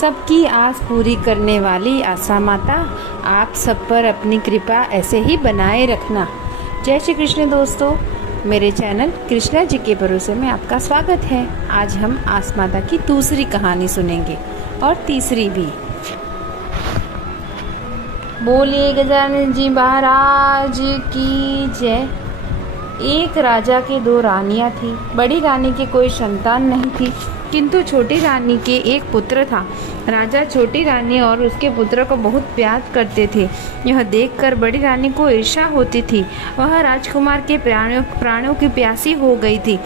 सबकी आस पूरी करने वाली आशा माता, आप सब पर अपनी कृपा ऐसे ही बनाए रखना। जय श्री कृष्ण दोस्तों, मेरे चैनल कृष्णा जी के भरोसे में आपका स्वागत है। आज हम आस माता की दूसरी कहानी सुनेंगे और तीसरी भी। बोलिए गजानन जी महाराज की जय। एक राजा के दो रानियां थी। बड़ी रानी की कोई संतान नहीं थी, किंतु छोटी रानी के एक पुत्र था। राजा छोटी रानी और उसके पुत्र को बहुत प्यार करते थे। यह देखकर बड़ी रानी को ईर्ष्या होती थी। वह राजकुमार के प्राणों की प्यासी हो गई थी।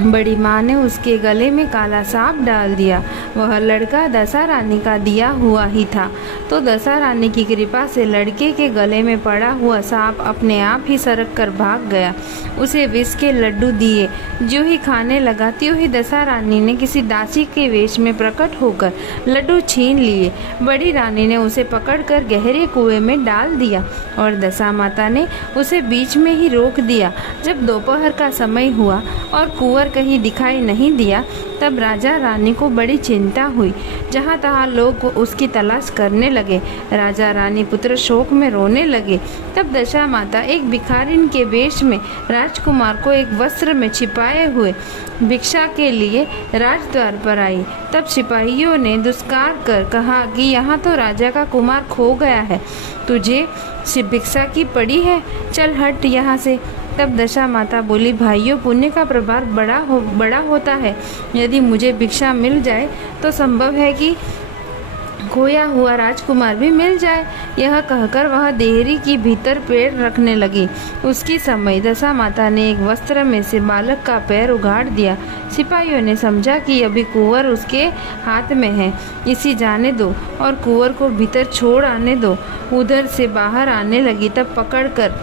बड़ी माँ ने उसके गले में काला सांप डाल दिया। वह लड़का दशा रानी का दिया हुआ ही था, तो दशा रानी की कृपा से लड़के के गले में पड़ा हुआ सांप अपने आप ही सरक कर भाग गया। उसे विष के लड्डू दिए। जो ही खाने लगा त्यों ही दशा रानी ने किसी दासी के वेश में प्रकट होकर लड्डू छीन लिए। बड़ी रानी ने उसे पकड़कर गहरे कुएं में डाल दिया और दशा माता ने उसे बीच में ही रोक दिया। जब दोपहर का समय हुआ और कुंवर कहीं दिखाई नहीं दिया, तब राजा रानी को बड़ी चिंता हुई। जहाँ तहाँ लोग उसकी तलाश करने लगे। राजा रानी पुत्र शोक में रोने लगे। तब दशा माता एक भिखारिन के वेश में राजकुमार को एक वस्त्र में छिपाए हुए भिक्षा के लिए राजद्वार पर आई। तब सिपाहियों ने दुष्कार कर कहा कि यहाँ तो राजा का कुमार खो गया है, तुझे भिक्षा की पड़ी है, चल हट यहाँ से। तब दशा माता बोली, भाइयों, पुण्य का प्रभाव बड़ा होता है। यदि मुझे भिक्षा मिल जाए तो संभव है कि खोया हुआ राजकुमार भी मिल जाए। यह कहकर वह देहरी की भीतर पैर रखने लगी। उसकी समय दशा माता ने एक वस्त्र में से बालक का पैर उगाड़ दिया। सिपाहियों ने समझा कि अभी कुंवर उसके हाथ में है, इसी जाने दो और कुंवर को भीतर छोड़ आने दो। उधर से बाहर आने लगी, तब पकड़कर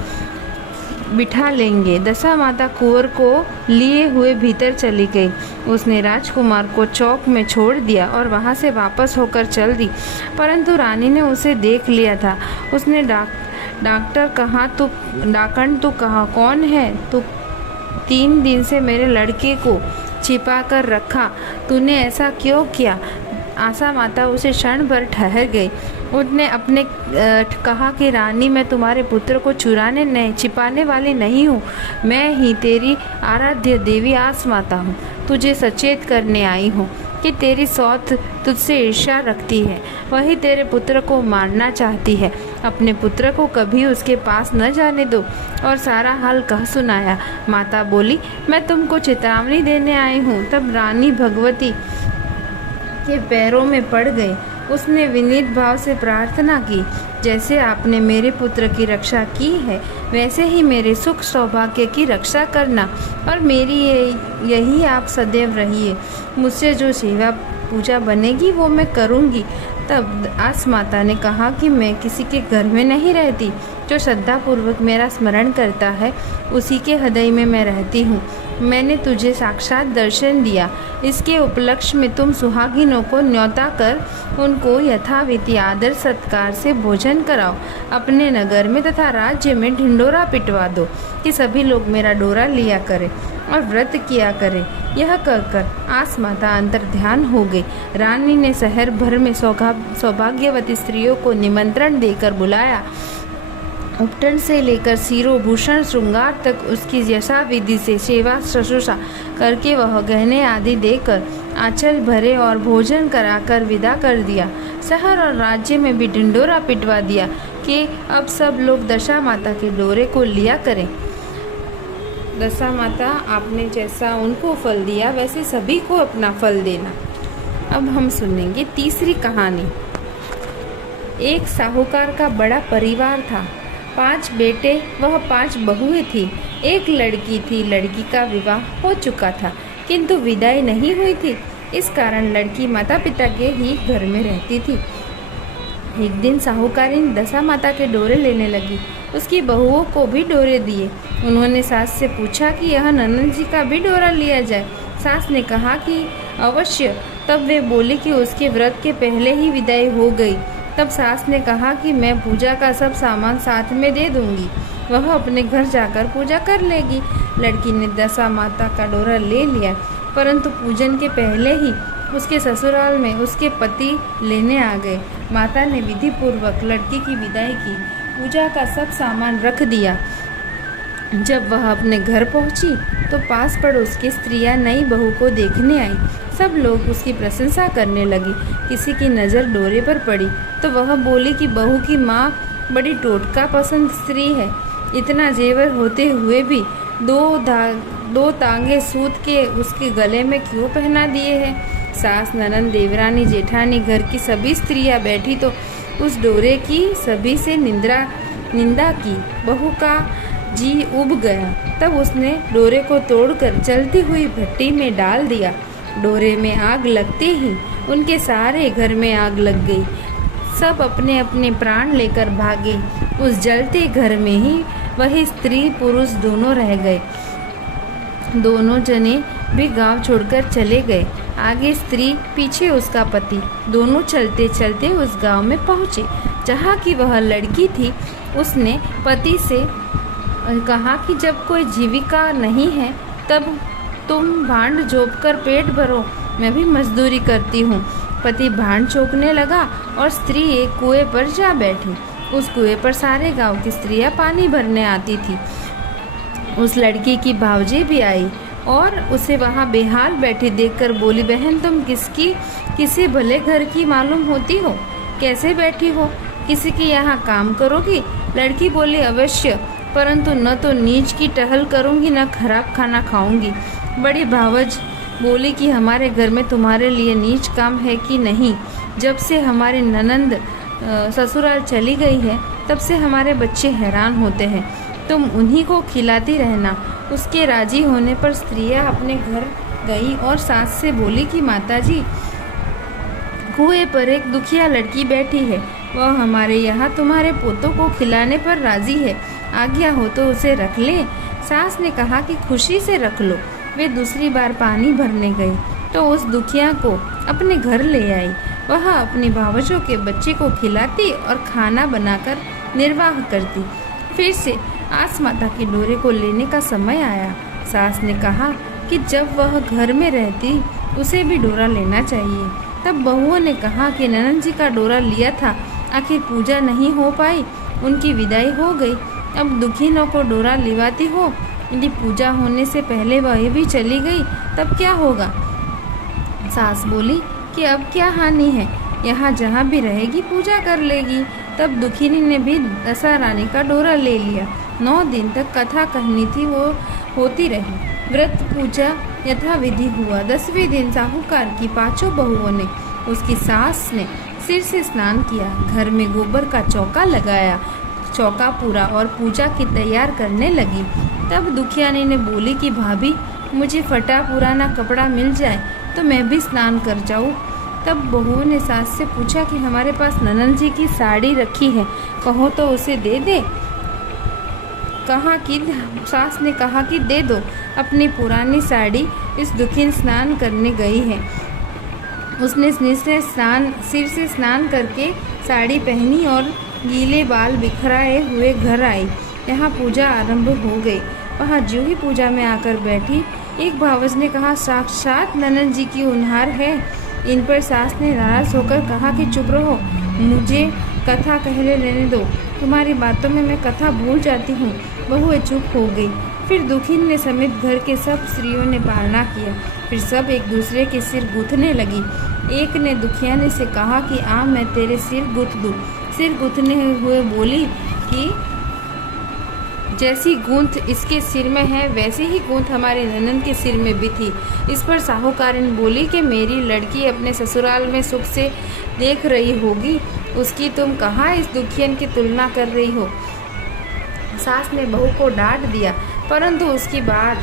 बिठा लेंगे। दशा माता कुंवर को लिए हुए भीतर चली गई। उसने राजकुमार को चौक में छोड़ दिया और वहां से वापस होकर चल दी। परंतु रानी ने उसे देख लिया था। उसने डॉक्टर कहा, तू कहाँ कौन है? तू 3 दिन से मेरे लड़के को छिपा कर रखा, तूने ऐसा क्यों किया? आशा माता उसे क्षण भर ठहर गई। उसने अपने कहा कि रानी, मैं तुम्हारे पुत्र को छिपाने वाली नहीं हूँ। मैं ही तेरी आराध्य देवी आस माता हूँ। तुझे सचेत करने आई हूँ कि तेरी सौत तुझसे ईर्ष्या रखती है। वही तेरे पुत्र को मारना चाहती है। अपने पुत्र को कभी उसके पास न जाने दो। और सारा हाल कह सुनाया। माता बोली, मैं तुमको चेतावनी देने आई हूँ। तब रानी भगवती के पैरों में पड़ गई। उसने विनीत भाव से प्रार्थना की, जैसे आपने मेरे पुत्र की रक्षा की है, वैसे ही मेरे सुख सौभाग्य की रक्षा करना और मेरी यही आप सदैव रहिए। मुझसे जो सेवा पूजा बनेगी वो मैं करूँगी। तब आस माता ने कहा कि मैं किसी के घर में नहीं रहती। जो श्रद्धापूर्वक मेरा स्मरण करता है उसी के हृदय में मैं रहती हूँ। मैंने तुझे साक्षात दर्शन दिया। इसके उपलक्ष्य में तुम सुहागिनों को न्योता कर उनको यथाविधि आदर सत्कार से भोजन कराओ। अपने नगर में तथा राज्य में ढिंडोरा पिटवा दो कि सभी लोग मेरा डोरा लिया करें और व्रत किया करें। यह कहकर आस माता अंतर ध्यान हो गई। रानी ने शहर भर में सौभाग्यवती स्त्रियों को निमंत्रण देकर बुलाया। उपटन से लेकर सिरो भूषण श्रृंगार तक उसकी यथाविधि से सेवा शुश्रूषा करके वह गहने आदि देकर आंचल भरे और भोजन कराकर विदा कर दिया। शहर और राज्य में भी ढिंडोरा पिटवा दिया कि अब सब लोग दशा माता के डोरे को लिया करें। दशा माता, आपने जैसा उनको फल दिया वैसे सभी को अपना फल देना। अब हम सुनेंगे तीसरी कहानी। एक साहूकार का बड़ा परिवार था। 5 बेटे वह 5 बहुएं थी। एक लड़की थी। लड़की का विवाह हो चुका था, किंतु विदाई नहीं हुई थी। इस कारण लड़की माता पिता के ही घर में रहती थी। एक दिन साहूकारिन दशा माता के डोरे लेने लगी। उसकी बहुओं को भी डोरे दिए। उन्होंने सास से पूछा कि यह ननद जी का भी डोरा लिया जाए। सास ने कहा कि अवश्य। तब वे बोली कि उसके व्रत के पहले ही विदाई हो गई। तब सास ने कहा कि मैं पूजा का सब सामान साथ में दे दूंगी, वह अपने घर जाकर पूजा कर लेगी। लड़की ने दशा माता का डोरा ले लिया, परंतु पूजन के पहले ही उसके ससुराल में उसके पति लेने आ गए। माता ने विधि पूर्वक लड़की की विदाई की, पूजा का सब सामान रख दिया। जब वह अपने घर पहुंची तो पास पड़ोस की स्त्रियां नई बहू को देखने आई। सब लोग उसकी प्रशंसा करने लगे। किसी की नज़र डोरे पर पड़ी तो वह बोली कि बहू की माँ बड़ी टोटका पसंद स्त्री है। इतना जेवर होते हुए भी दो तांगे सूत के उसके गले में क्यों पहना दिए हैं। सास, ननद, देवरानी, जेठानी, घर की सभी स्त्रियां बैठी तो उस डोरे की सभी से निंदा की। बहू का जी उब गया। तब उसने डोरे को तोड़कर जलती हुई भट्टी में डाल दिया। डोरे में आग लगते ही उनके सारे घर में आग लग गई। सब अपने अपने प्राण लेकर भागे। उस जलते घर में ही वही स्त्री पुरुष दोनों रह गए। दोनों जने भी गांव छोड़कर चले गए। आगे स्त्री, पीछे उसका पति। दोनों चलते चलते उस गांव में पहुँचे जहाँ की वह लड़की थी। उसने पति से कहा कि जब कोई जीविका नहीं है तब तुम भांड जोप कर पेट भरो, मैं भी मजदूरी करती हूँ। पति भांड चौंकने लगा और स्त्री एक कुएं पर जा बैठी। उस कुएं पर सारे गांव की स्त्रियां पानी भरने आती थी। उस लड़की की भावजी भी आई और उसे वहां बेहाल बैठी देखकर बोली, बहन तुम किसी भले घर की मालूम होती हो, कैसे बैठी हो? किसी के यहाँ काम करोगी? लड़की बोली, अवश्य, परंतु न तो नीच की टहल करूँगी न खराब खाना खाऊंगी। बड़ी भावज बोली कि हमारे घर में तुम्हारे लिए नीच काम है कि नहीं। जब से हमारी ननंद ससुराल चली गई है तब से हमारे बच्चे हैरान होते हैं, तुम उन्हीं को खिलाती रहना। उसके राजी होने पर स्त्रियां अपने घर गई और सास से बोली कि माताजी, कुएं पर एक दुखिया लड़की बैठी है, वह हमारे यहाँ तुम्हारे पोतों को खिलाने पर राजी है, आज्ञा हो तो उसे रख ले। सास ने कहा कि खुशी से रख लो। वे दूसरी बार पानी भरने गई तो उस दुखिया को अपने घर ले आई। वह अपनी भावजों के बच्चे को खिलाती और खाना बनाकर निर्वाह करती। फिर से आस माता के डोरे को लेने का समय आया। सास ने कहा कि जब वह घर में रहती उसे भी डोरा लेना चाहिए। तब बहुओं ने कहा कि ननद जी का डोरा लिया था, आखिर पूजा नहीं हो पाई, उनकी विदाई हो गई, अब दुखिनों को डोरा लिवाती हो। यदि पूजा होने से पहले वह भी चली गई तब क्या होगा? सास बोली कि अब क्या हानि है, यहाँ जहाँ भी रहेगी पूजा कर लेगी। तब दुखिनी ने भी दशा रानी का डोरा ले लिया। 9 दिन तक कथा कहनी थी वो होती रही। व्रत पूजा यथाविधि हुआ। 10वें दिन साहूकार की 5 बहुओं ने, उसकी सास ने सिर से स्नान किया, घर में गोबर का चौका लगाया, चौका पूरा और पूजा की तैयार करने लगी। तब दुखियानी ने बोली कि भाभी, मुझे फटा पुराना कपड़ा मिल जाए तो मैं भी स्नान कर जाऊँ। तब बहुओं ने सास से पूछा कि हमारे पास ननद जी की साड़ी रखी है, कहो तो उसे दे दे। सास ने कहा कि दे दो, अपनी पुरानी साड़ी इस दुखिन स्नान करने गई है। उसने सिर से स्नान करके साड़ी पहनी और गीले बाल बिखराए हुए घर आई। यहाँ पूजा आरंभ हो गई। वहाँ ज्यों ही पूजा में आकर बैठी, एक भावज ने कहा, साक्षात ननद जी की उन्हार है। इन पर सास ने नाराज होकर कहा कि चुप रहो, मुझे कथा कहले लेने दो, तुम्हारी बातों में मैं कथा भूल जाती हूँ। बहुएं चुप हो गई। फिर दुखिन ने समेत घर के सब स्त्रियों ने पालना किया। फिर सब एक दूसरे के सिर गूंथने लगी। एक ने दुखियाने से कहा कि आ मैं तेरे सिर गूंथ दूँ। सिर गूंथने हुए बोली कि जैसी गूंथ इसके सिर में है वैसे ही गूंथ हमारे ननद के सिर में भी थी। इस पर साहूकारिन बोली कि मेरी लड़की अपने ससुराल में सुख से देख रही होगी, उसकी तुम कहाँ इस दुखियन की तुलना कर रही हो। सास ने बहू को डांट दिया, परंतु उसकी बात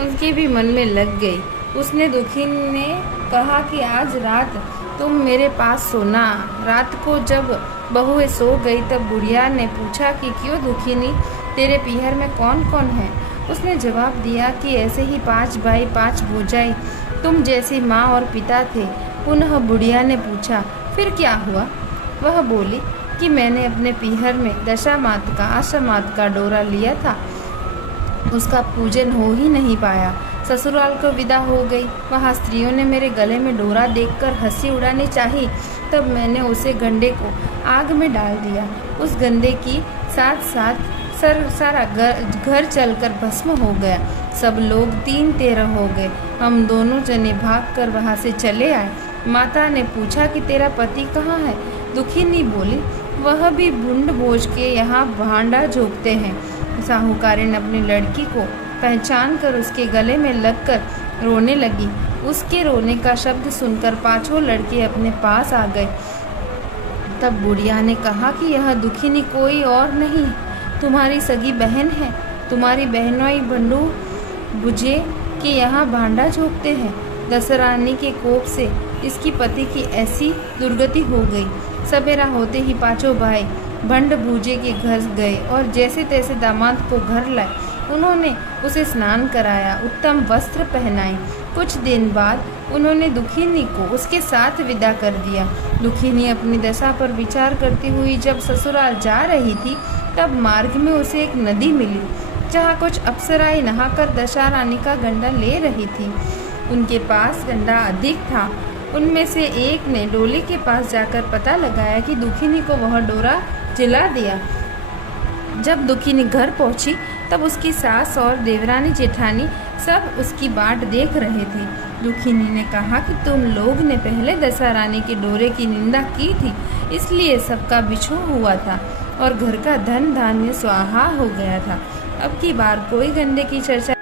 उसके भी मन में लग गई। उसने दुखिन ने कहा कि आज रात तुम मेरे पास सोना। रात को जब बहुएं सो गई तब बुढ़िया ने पूछा कि क्यों दुखिनी, तेरे पीहर में कौन कौन है? उसने जवाब दिया कि ऐसे ही 5 भाई 5 भौजाई, तुम जैसी माँ और पिता थे। पुनः बुढ़िया ने पूछा फिर क्या हुआ? वह बोली कि मैंने अपने पीहर में दशामात का डोरा लिया था, उसका पूजन हो ही नहीं पाया। ससुराल को विदा हो गई। वहाँ स्त्रियों ने मेरे गले में डोरा देखकर हंसी उड़ानी चाही, तब मैंने उसे गंडे को आग में डाल दिया। उस गंडे की साथ साथ सारा घर चलकर भस्म हो गया। सब लोग 3-13 हो गए। हम दोनों जने भागकर वहाँ से चले आए। माता ने पूछा कि तेरा पति कहाँ है? दुखिनी बोली, वह भी भुंड भोज के यहाँ भांडा झोंकते हैं। साहूकारिन अपनी लड़की को पहचान कर उसके गले में लगकर रोने लगी। उसके रोने का शब्द सुनकर 5 लड़के अपने पास आ गए। तब बुढ़िया ने कहा कि यह दुखिनी कोई और नहीं, तुम्हारी सगी बहन है। तुम्हारी बहनोई बंडू बुझे कि यहाँ भांडा झोंकते हैं। दशरानी के कोप से इसकी पति की ऐसी दुर्गति हो गई। सवेरा होते ही 5 भाई भंड भूजे के घर गए और जैसे तैसे दामाद को घर लाए। उन्होंने उसे स्नान कराया, उत्तम वस्त्र पहनाए। कुछ दिन बाद उन्होंने दुखिनी को उसके साथ विदा कर दिया। दुखिनी अपनी दशा पर विचार करती हुई जब ससुराल जा रही थी, तब मार्ग में उसे एक नदी मिली, जहाँ कुछ अप्सराएं नहाकर दशा रानी का गंडा ले रही थी। उनके पास गंडा अधिक था। उनमें से एक ने डोली के पास जाकर पता लगाया कि दुखिनी को वह डोरा जला दिया। जब दुखिनी घर पहुंची, तब उसकी सास और देवरानी जेठानी सब उसकी बाट देख रहे थे। दुखिनी ने कहा कि तुम लोग ने पहले दशा रानी के डोरे की निंदा की थी, इसलिए सबका बिछोह हुआ था और घर का धन धान्य स्वाहा हो गया था। अब की बार कोई गंडे की चर्चा